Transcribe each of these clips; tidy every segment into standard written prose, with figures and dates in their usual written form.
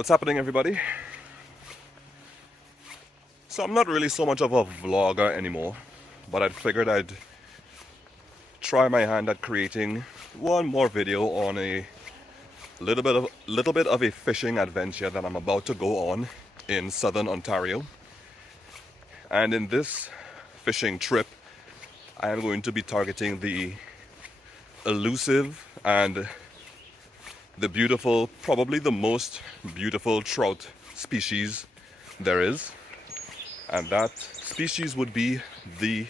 What's happening, everybody? So I'm not really so much of a vlogger anymore, but I figured I'd try my hand at creating one more video on a little bit of a fishing adventure that I'm about to go on in southern Ontario. And in this fishing trip, I am going to be targeting the elusive and the beautiful, probably the most beautiful trout species there is. And that species would be the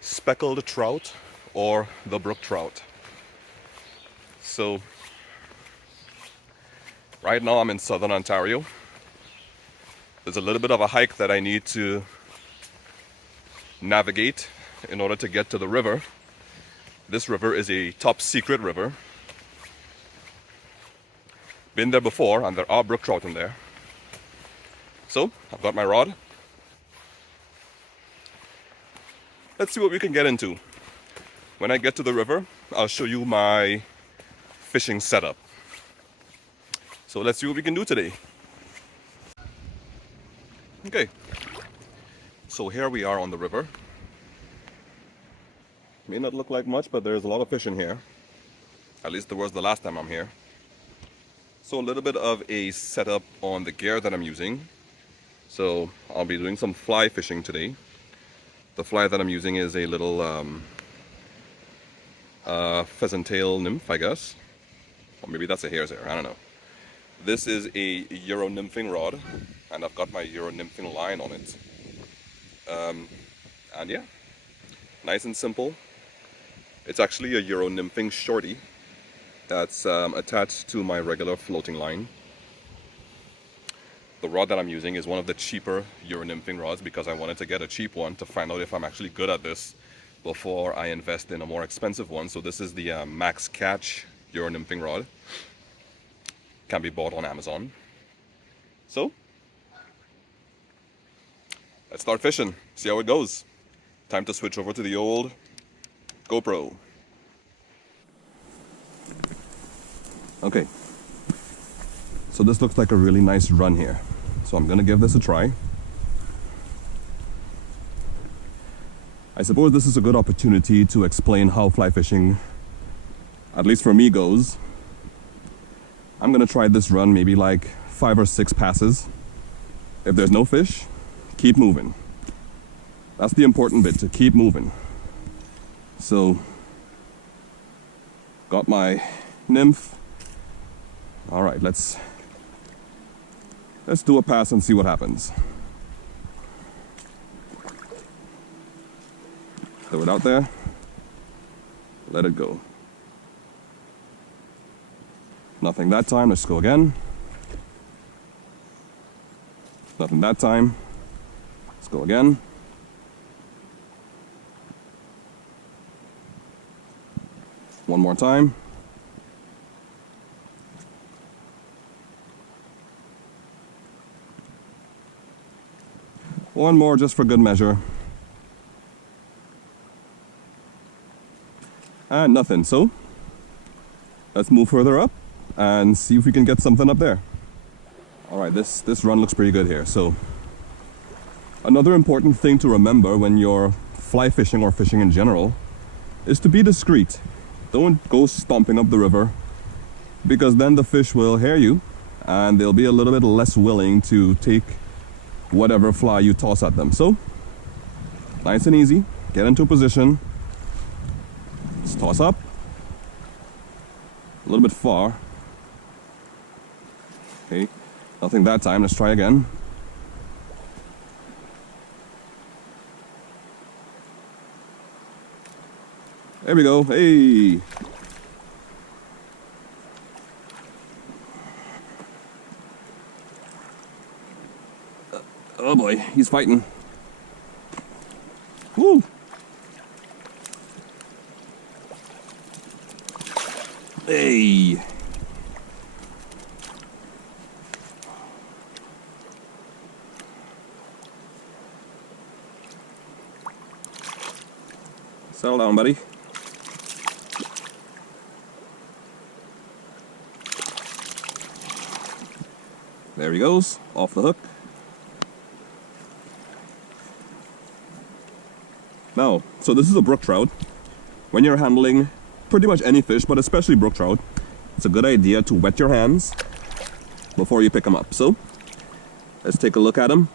speckled trout or the brook trout. So right now I'm in southern Ontario. There's a little bit of a hike that I need to navigate in order to get to the river. This river is a top secret river. Been there before, and there are brook trout in there. So I've got my rod. Let's see what we can get into. When I get to the river, I'll show you my fishing setup. So let's see what we can do today. Okay, so here we are on the river. May not look like much, but there's a lot of fish in here. At least there was the last time I'm here. So a little bit of a setup on the gear that I'm using. So I'll be doing some fly fishing today. The fly that I'm using is a little pheasant tail nymph, I guess. Or maybe that's a hare's ear, I don't know. This is a Euro nymphing rod, and I've got my Euro nymphing line on it. And yeah, nice and simple. It's actually a Euro nymphing shorty that's attached to my regular floating line. The rod that I'm using is one of the cheaper Euro nymphing rods because I wanted to get a cheap one to find out if I'm actually good at this before I invest in a more expensive one. So this is the Max Catch Euro nymphing rod. Can be bought on Amazon. So let's start fishing, see how it goes. Time to switch over to the old GoPro. Okay, so this looks like a really nice run here. So I'm gonna give this a try. I suppose this is a good opportunity to explain how fly fishing, at least for me, goes. I'm gonna try this run maybe like 5 or 6 passes. If there's no fish, keep moving. That's the important bit, to keep moving. So, got my nymph. All right, let's do a pass and see what happens. Throw it out there. Let it go. Nothing that time. Let's go again. Nothing that time. Let's go again. One more time. One more just for good measure. And nothing. So let's move further up and see if we can get something up there. All right, this run looks pretty good here. So another important thing to remember when you're fly fishing or fishing in general is to be discreet. Don't go stomping up the river, because then the fish will hear you and they'll be a little bit less willing to take whatever fly you toss at them. So nice and easy, get into a position, let's toss up a little bit far. Okay, nothing that time. Let's try again. There we go. Hey, oh boy, he's fighting. Woo! Hey! Settle down, buddy. There he goes, off the hook. Now, so this is a brook trout. When you're handling pretty much any fish, but especially brook trout, it's a good idea to wet your hands before you pick them up. So, let's take a look at him.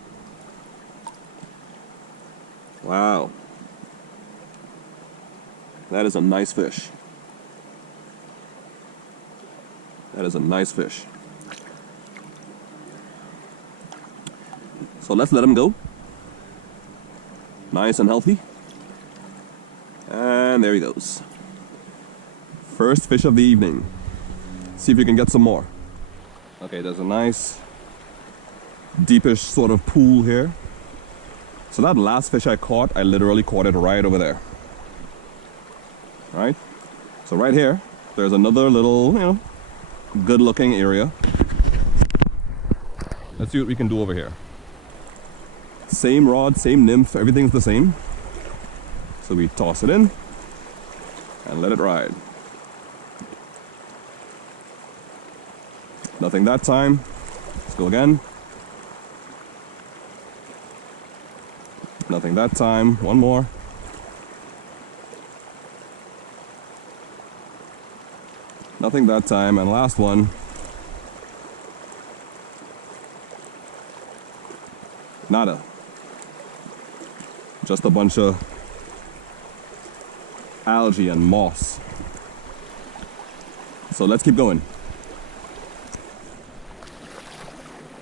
Wow. That is a nice fish. That is a nice fish. So let's let him go. Nice and healthy. And there he goes. First fish of the evening. See if you can get some more. Okay, there's a nice deepish sort of pool here. So that last fish I caught, I literally caught it right over there. Right? So right here, there's another little, good looking area. Let's see what we can do over here. Same rod, same nymph, everything's the same. So we toss it in and let it ride. Nothing that time. Let's go again. Nothing that time. One more. Nothing that time. And last one. Nada. Just a bunch of algae and moss. So let's keep going.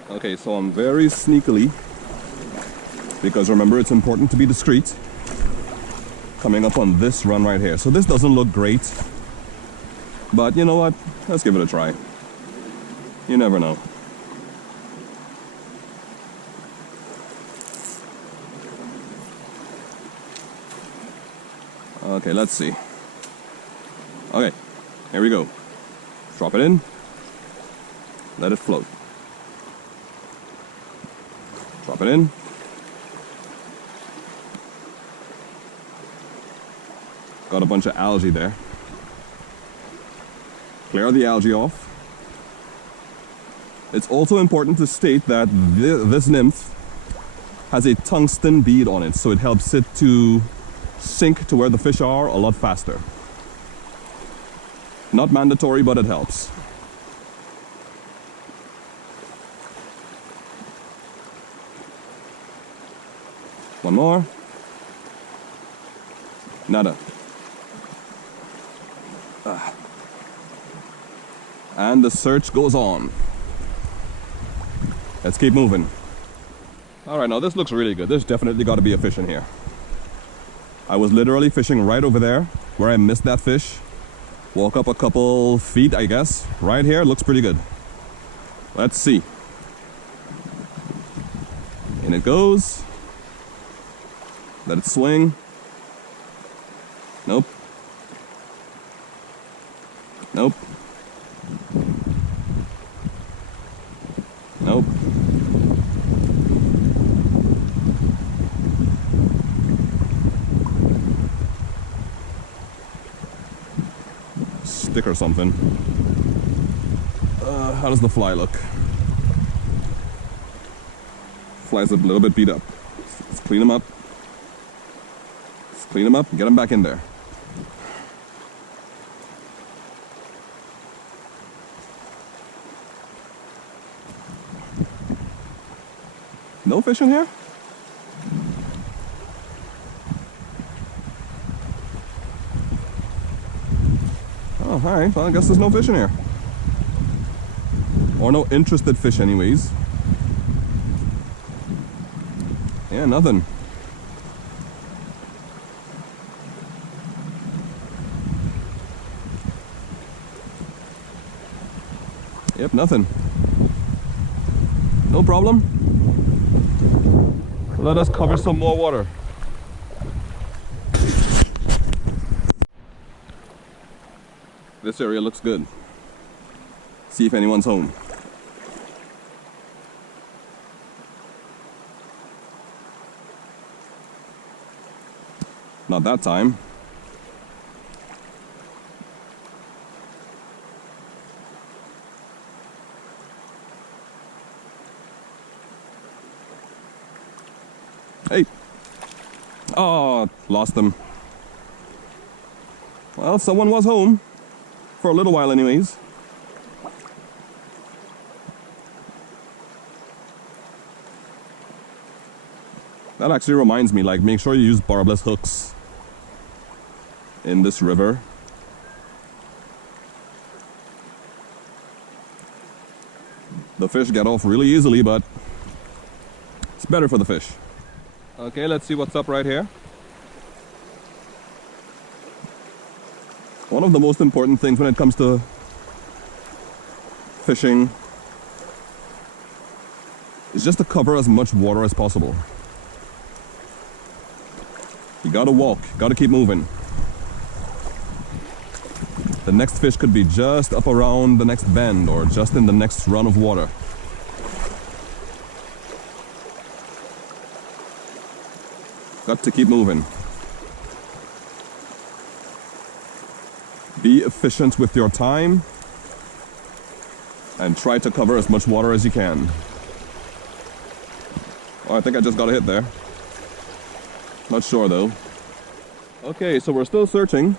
Okay, so I'm very sneakily, because remember it's important to be discreet, coming up on this run right here. So this doesn't look great, but you know what? Let's give it a try. You never know. Okay, let's see. Okay, here we go. Drop it in. Let it float. Drop it in. Got a bunch of algae there. Clear the algae off. It's also important to state that this nymph has a tungsten bead on it, so it helps it to sink to where the fish are a lot faster. Not mandatory, but it helps. One more. Nada. And the search goes on. Let's keep moving. Alright, now this looks really good. There's definitely got to be a fish in here. I was literally fishing right over there where I missed that fish. Walk up a couple feet, I guess. Right here, looks pretty good. Let's see. In it goes. Let it swing. Nope. Nope. Nope. Stick or something. How does the fly look? Fly's a little bit beat up. Let's clean him up. Let's clean him up and get him back in there. No fish in here? Oh, alright. Well, I guess there's no fish in here. Or no interested fish anyways. Yeah, nothing. Yep, nothing. No problem. Let us cover some more water. This area looks good. See if anyone's home. Not that time. Hey! Oh, lost them. Well, someone was home. For a little while anyways. That actually reminds me, like, make sure you use barbless hooks in this river. The fish get off really easily, but it's better for the fish. Okay, let's see what's up right here. One of the most important things when it comes to fishing is just to cover as much water as possible. You gotta walk, gotta keep moving. The next fish could be just up around the next bend or just in the next run of water. Got to keep moving. Be efficient with your time and try to cover as much water as you can. Oh, I think I just got a hit there. Not sure though. Okay, so we're still searching.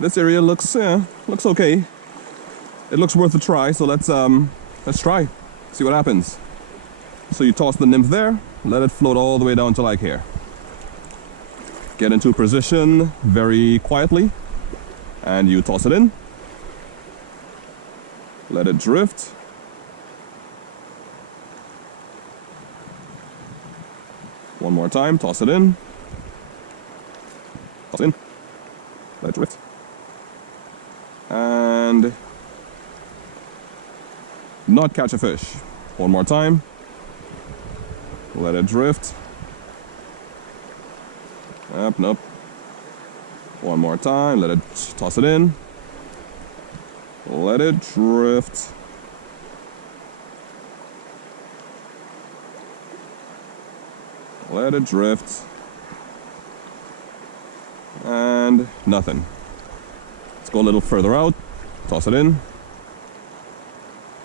This area looks okay. It looks worth a try, so let's try. See what happens. So you toss the nymph there, let it float all the way down to like here. Get into position very quietly, and you toss it in. Let it drift. One more time, toss it in. Toss in. Let it drift. And not catch a fish. One more time. Let it drift. Up, nope. One more time, let it toss it in. Let it drift. Let it drift. And nothing. Let's go a little further out. Toss it in.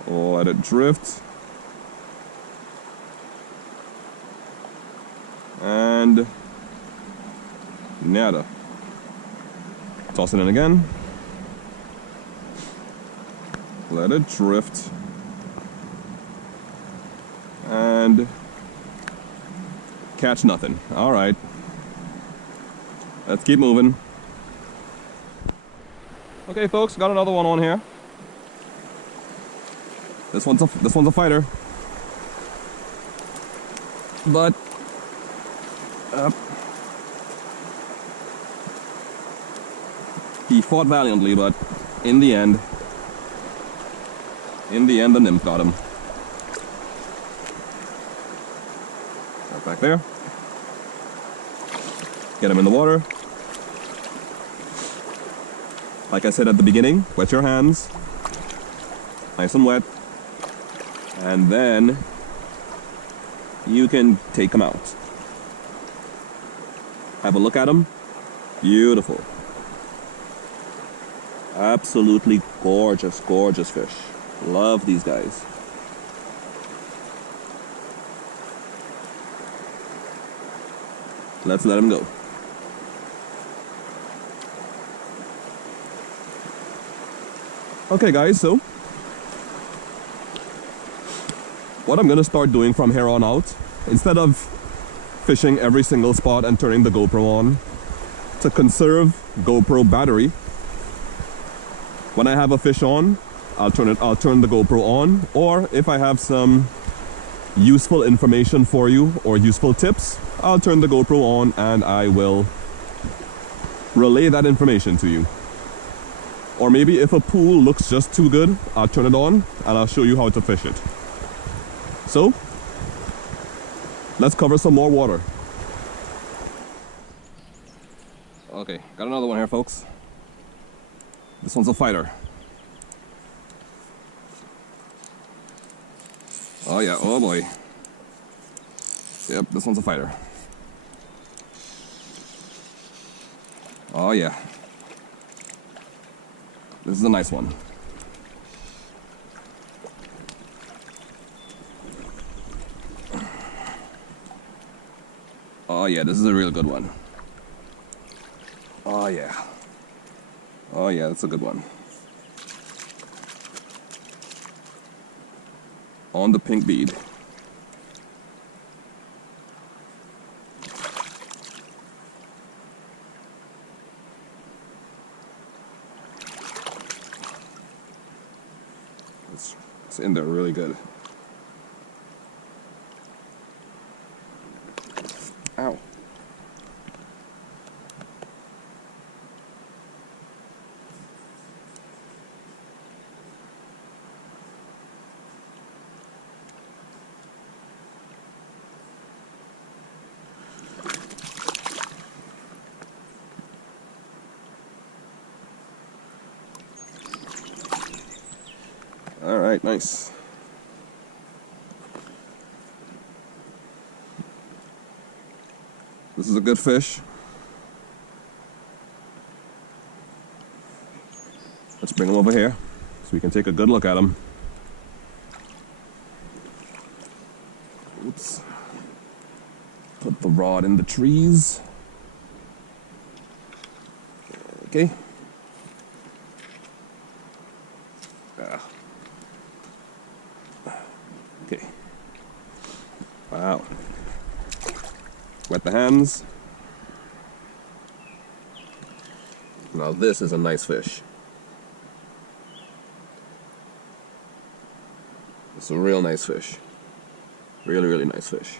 Let it drift. And nada. Toss it in again. Let it drift. And catch nothing. All right. Let's keep moving. Okay, folks, got another one on here. This one's a fighter. But he fought valiantly, but in the end, the nymph got him. Right back there. Get him in the water. Like I said at the beginning, wet your hands. Nice and wet. And then you can take them out. Have a look at them. Beautiful. Absolutely gorgeous, gorgeous fish. Love these guys. Let's let them go. Okay guys, so what I'm gonna start doing from here on out, instead of fishing every single spot and turning the GoPro on, to conserve GoPro battery, when I have a fish on, I'll turn the GoPro on, or if I have some useful information for you or useful tips, I'll turn the GoPro on and I will relay that information to you. Or maybe if a pool looks just too good, I'll turn it on and I'll show you how to fish it. So, let's cover some more water. Okay, got another one here, folks. This one's a fighter. Oh yeah, oh boy. Yep, this one's a fighter. Oh yeah. This is a nice one. Oh yeah, this is a real good one. Oh yeah. Oh yeah, that's a good one. On the pink bead. It's in there really good. Ow. All right, nice. This is a good fish. Let's bring him over here so we can take a good look at him. Oops. Put the rod in the trees. Okay. Okay. Wow. Wet the hands. Now this is a nice fish. It's a real nice fish. Really, really nice fish.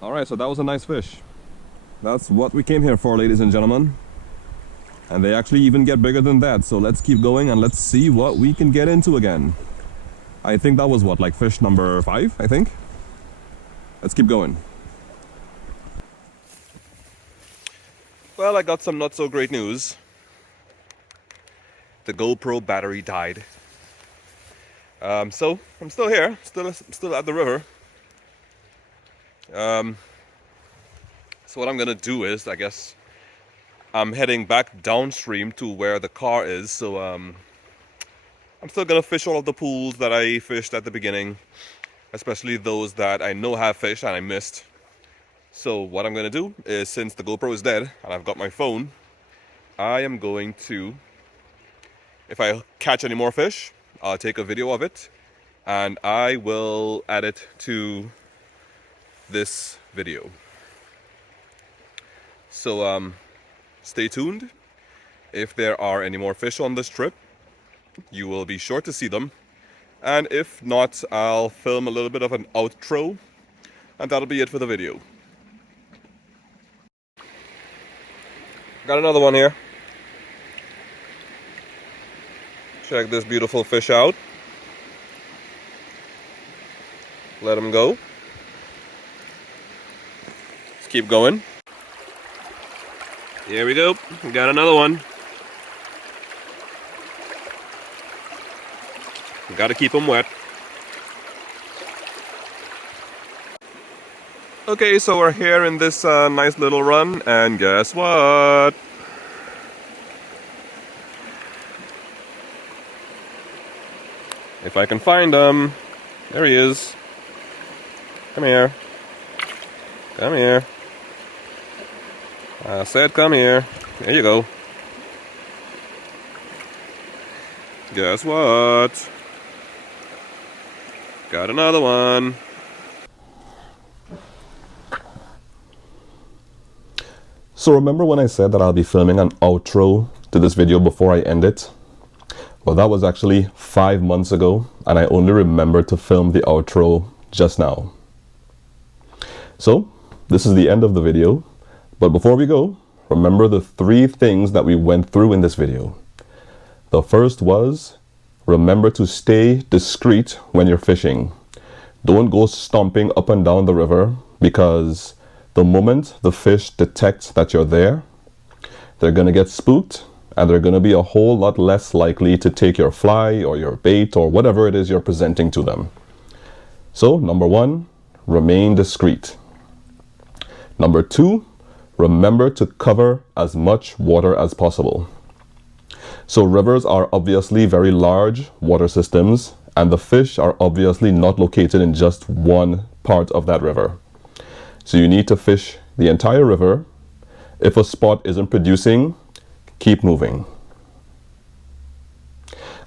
Alright, so that was a nice fish. That's what we came here for, ladies and gentlemen. And they actually even get bigger than that, so let's keep going and let's see what we can get into again. I think that was what, like fish number 5, I think? Let's keep going. Well, I got some not so great news. The GoPro battery died. So I'm still here, still at the river. So what I'm gonna do is, I guess, I'm heading back downstream to where the car is. So I'm still gonna fish all of the pools that I fished at the beginning, especially those that I know have fish and I missed. So what I'm gonna do is, since the GoPro is dead and I've got my phone, I am going to, if I catch any more fish, I'll take a video of it and I will add it to this video. So stay tuned. If there are any more fish on this trip, you will be sure to see them, and if not, I'll film a little bit of an outro and that'll be it for the video. Got another one here. Check this beautiful fish out. Let him go. Let's keep going. Here we go. We got another one. Got to keep them wet. Okay, so we're here in this nice little run, and guess what? If I can find him. There he is. Come here. Come here. I said come here. There you go. Guess what? Got another one. So remember when I said that I'll be filming an outro to this video before I end it? Well, that was actually 5 months ago, and I only remembered to film the outro just now. So, this is the end of the video. But before we go, remember the 3 things that we went through in this video. The first was, remember to stay discreet when you're fishing. Don't go stomping up and down the river, because the moment the fish detect that you're there, they're going to get spooked, and they're going to be a whole lot less likely to take your fly or your bait or whatever it is you're presenting to them. So, number 1, remain discreet. Number 2, remember to cover as much water as possible. So rivers are obviously very large water systems, and the fish are obviously not located in just one part of that river. So you need to fish the entire river. If a spot isn't producing, keep moving.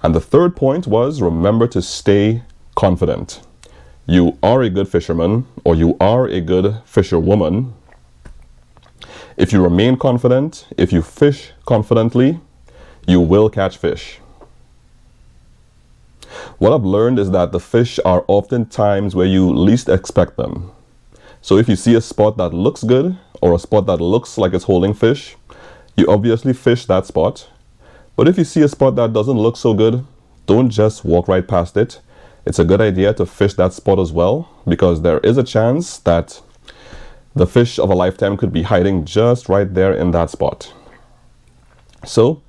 And the third point was, remember to stay confident. You are a good fisherman, or you are a good fisherwoman if you remain confident. If you fish confidently, you will catch fish. What I've learned is that the fish are often times where you least expect them. So if you see a spot that looks good, or a spot that looks like it's holding fish, you obviously fish that spot. But if you see a spot that doesn't look so good, don't just walk right past it. It's a good idea to fish that spot as well, because there is a chance that the fish of a lifetime could be hiding just right there in that spot. So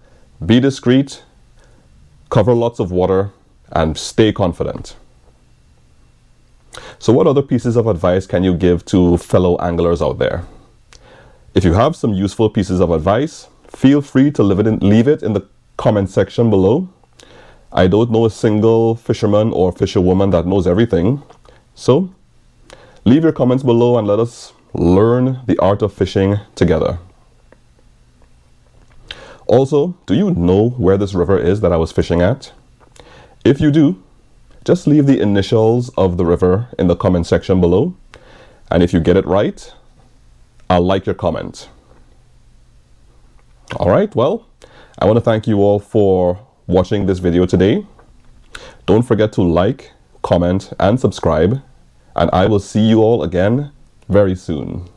be discreet, cover lots of water, and stay confident. So what other pieces of advice can you give to fellow anglers out there? If you have some useful pieces of advice, feel free to leave it in the comment section below. I don't know a single fisherman or fisherwoman that knows everything. So leave your comments below and let us learn the art of fishing together. Also, do you know where this river is that I was fishing at? If you do, just leave the initials of the river in the comment section below. And if you get it right, I'll like your comment. All right, well, I want to thank you all for watching this video today. Don't forget to like, comment, and subscribe. And I will see you all again very soon.